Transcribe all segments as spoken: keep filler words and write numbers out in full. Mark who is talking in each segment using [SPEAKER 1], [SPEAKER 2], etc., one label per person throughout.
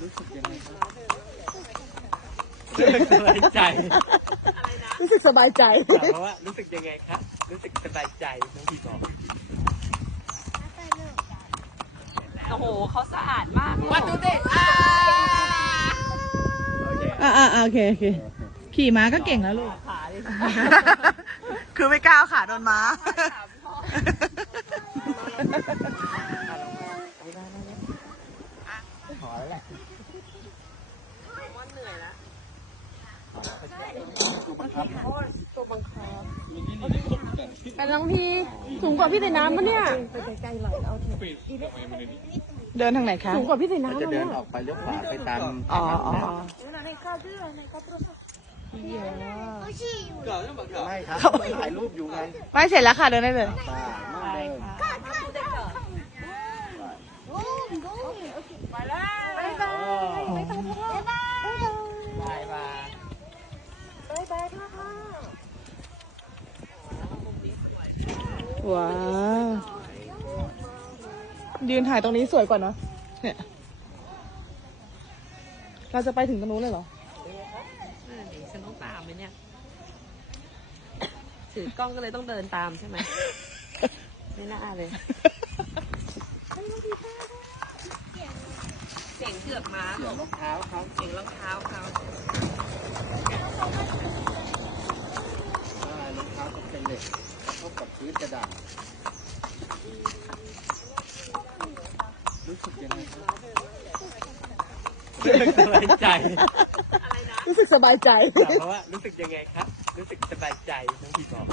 [SPEAKER 1] รู้สึกยังไงครับรู้สึกสบายใจอะไรนะรู้สึกสบายใจเพราะว่ารู้สึกยังไงครับรู้สึกสบายใจน้องพี่บอก
[SPEAKER 2] โอ้โหเขาสะอาดมาก
[SPEAKER 1] วัดดูดิ
[SPEAKER 3] อ่าอ่าโอเคโอเคขี่ม้าก็เก่งแล้วลูก
[SPEAKER 2] ขาดิ
[SPEAKER 3] คือไม่กล้าวขาโดนม้า
[SPEAKER 1] หอแล้วแหละ
[SPEAKER 2] มันเหนื่อยแล้ว
[SPEAKER 4] แต่น้องพี่สูงกว่าพี่ใส่น้ำปะเนี่ย
[SPEAKER 3] เดินทางไหนคะ
[SPEAKER 4] สูงกว่าพี่ใส่น้ำ
[SPEAKER 1] จะ
[SPEAKER 4] ปะ
[SPEAKER 1] เดิ
[SPEAKER 4] เนี่ย
[SPEAKER 1] นออกไปเลี้ยวขวาไปตาม
[SPEAKER 3] อ๋ออ๋อ
[SPEAKER 1] ไม่ครับถ่ายรูปอยู่ไง
[SPEAKER 3] ไม่เสร็จแล้วค่ะเดินได้เลย
[SPEAKER 1] ป่าไม่เดิน
[SPEAKER 4] ไปแล้ว
[SPEAKER 1] บายบายบาย
[SPEAKER 3] ว้าว ยืนถ่ายตรงนี้สวยกว่าเนอะเนี่ย เราจะไปถึงตรงนู้นเลยเหรอ
[SPEAKER 2] เดี๋ยวฉันต้องตามไหมเนี่ยถือกล้องก็เลยต้องเดินตามใช่ไหมไม่น่าเลยเสียงเกือบมา
[SPEAKER 1] เกี่ยวรองเท้าเขา
[SPEAKER 2] เสียงรองเท้าเขา
[SPEAKER 1] รองเท้าต้องเป็นเหล็กเข้ากับพื้นกระดาษรู้สึกยังไงครับรู้สึกสบายใจ
[SPEAKER 2] อะไรนะ
[SPEAKER 3] รู้สึกสบายใจ
[SPEAKER 1] เพราะว่ารู้สึกยังไงครับรู้สึกสบายใจน้องพี่บอก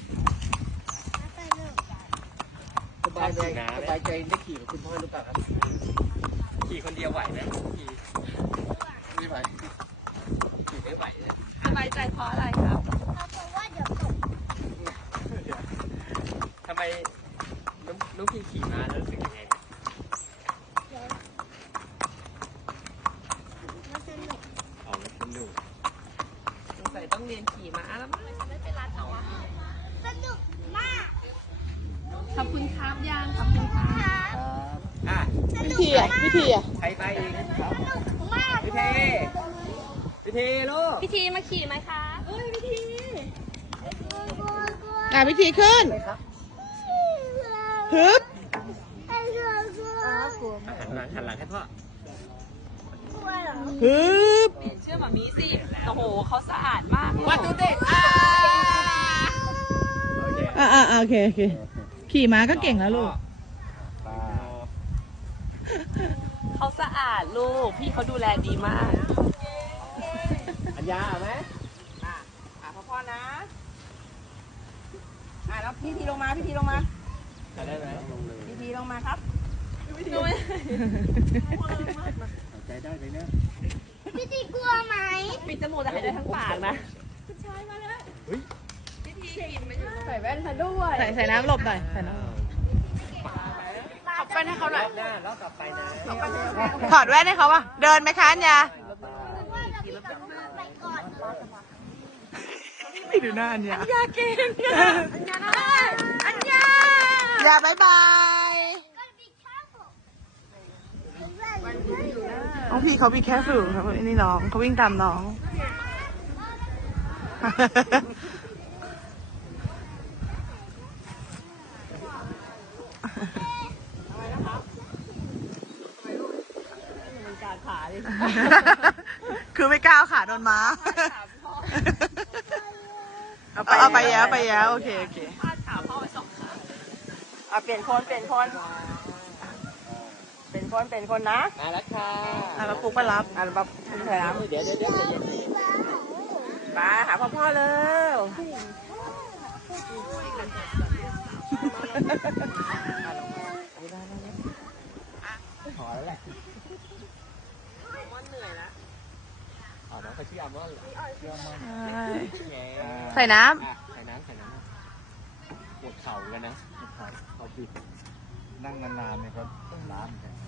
[SPEAKER 1] สบายใจสบายใจได้ขี่กับคุณพ่อหรือเปล่าครับขี่คนเดียวไหวไหมขี่ไม่ไหวขี่ไม่ไหวเลย
[SPEAKER 2] สบายใจเพราะอะไรครับ
[SPEAKER 1] ทำไมน้องน้องพี่ขี่มาแล้วรู้สึกยังไงนะอ๋อมันสนุก
[SPEAKER 2] สงสัยต้องเรียนขี่ม้าแล้วมั้งไม่เป็นไรแต่ว่าสนุกมากขอบคุณครับยังขอบคุณครับ
[SPEAKER 1] อ่ะ
[SPEAKER 3] พี่ทีอ่ะพี่ทีอ่ะ
[SPEAKER 1] ใครไปเองครับพี่เทพี่เทลูก
[SPEAKER 2] พี่ทีมาขี่ไหมคะเอ้ยพี่ที
[SPEAKER 3] อ่ะพี่ทีขึ้นฮึบ
[SPEAKER 1] หันหลังหันหลังให้พ่อ
[SPEAKER 3] ฮึบ
[SPEAKER 2] เปลี่ยนเชื่อหมามีสิโอ้โหเขาสะอาดมาก
[SPEAKER 1] วัดดูดิอ่าโอเค
[SPEAKER 3] อ่าอ่าโอเคโอเคขี่ม้าก็เก่งแล้วลูก
[SPEAKER 2] เขาสะอาดลูกพี่เขาดูแลดีมาก
[SPEAKER 1] อัญญาเอาไหม
[SPEAKER 4] อ่ะอ่ะพ่อพ่อนะอ่ะแล้วพี่ทีลงมาพี่ทีลงมา
[SPEAKER 1] ได้ไหมลงเลย
[SPEAKER 4] พี่ทีลงมาครับ
[SPEAKER 1] หายใจได้เลยเนี่ย
[SPEAKER 2] ปิดจมูกแต่หายใจทั้งปากนะ
[SPEAKER 1] เฮ้ย
[SPEAKER 4] ใส่แว่นมาด้วย
[SPEAKER 3] ใส่ใส่น้ำหลบหน่อยใส่น้ำหลบ
[SPEAKER 4] ขับแว่นให้เขาหน่อย
[SPEAKER 1] หน้ารอบต่อไปนะ
[SPEAKER 3] ถอดแว่นให้เขาป่ะเดินไหมคะอัญญาไม่ดูหน้าอัญญาอัญญาเก่งอัญญาอัญญาอย่าบายบายน้องพี่เขาบีแคฟูครับนี่น้องเขาวิ่งตามน้องคือไม่กล้าวขาโดนม้าเอาไปเอาไปแย้วไปแย้วโอเคโอเค
[SPEAKER 2] พาดขาพ่อไปสองขา
[SPEAKER 4] อ่ะเปลี่ยนคนเปลี่ยนคนเปลี่ยนคนเปลี่ยนคนนะ
[SPEAKER 1] มาแล้วค่ะ
[SPEAKER 3] อ่ะแล้วปุ๊กมารับ
[SPEAKER 4] อ่ะแบบคุณใส่น้
[SPEAKER 1] เดี๋ยวเดี๋ยวเดี๋ยวเดี๋ยว
[SPEAKER 4] ำมาหาพ่อพ่อเลย
[SPEAKER 1] หอแล้วแหละ
[SPEAKER 2] มันเหนื่อยแล้ว
[SPEAKER 1] อ๋อน้องเขาชื่ออัลมอนด์เหรอชื่ออัลมอนด์ไง
[SPEAKER 3] ใส่น้
[SPEAKER 1] อ่ะใส่น้ำใส่น้ำปวดเข่ากันนะปวดเข่าเขาบิดนั่งนานๆเนี่ยครับล้าเหมือนกัน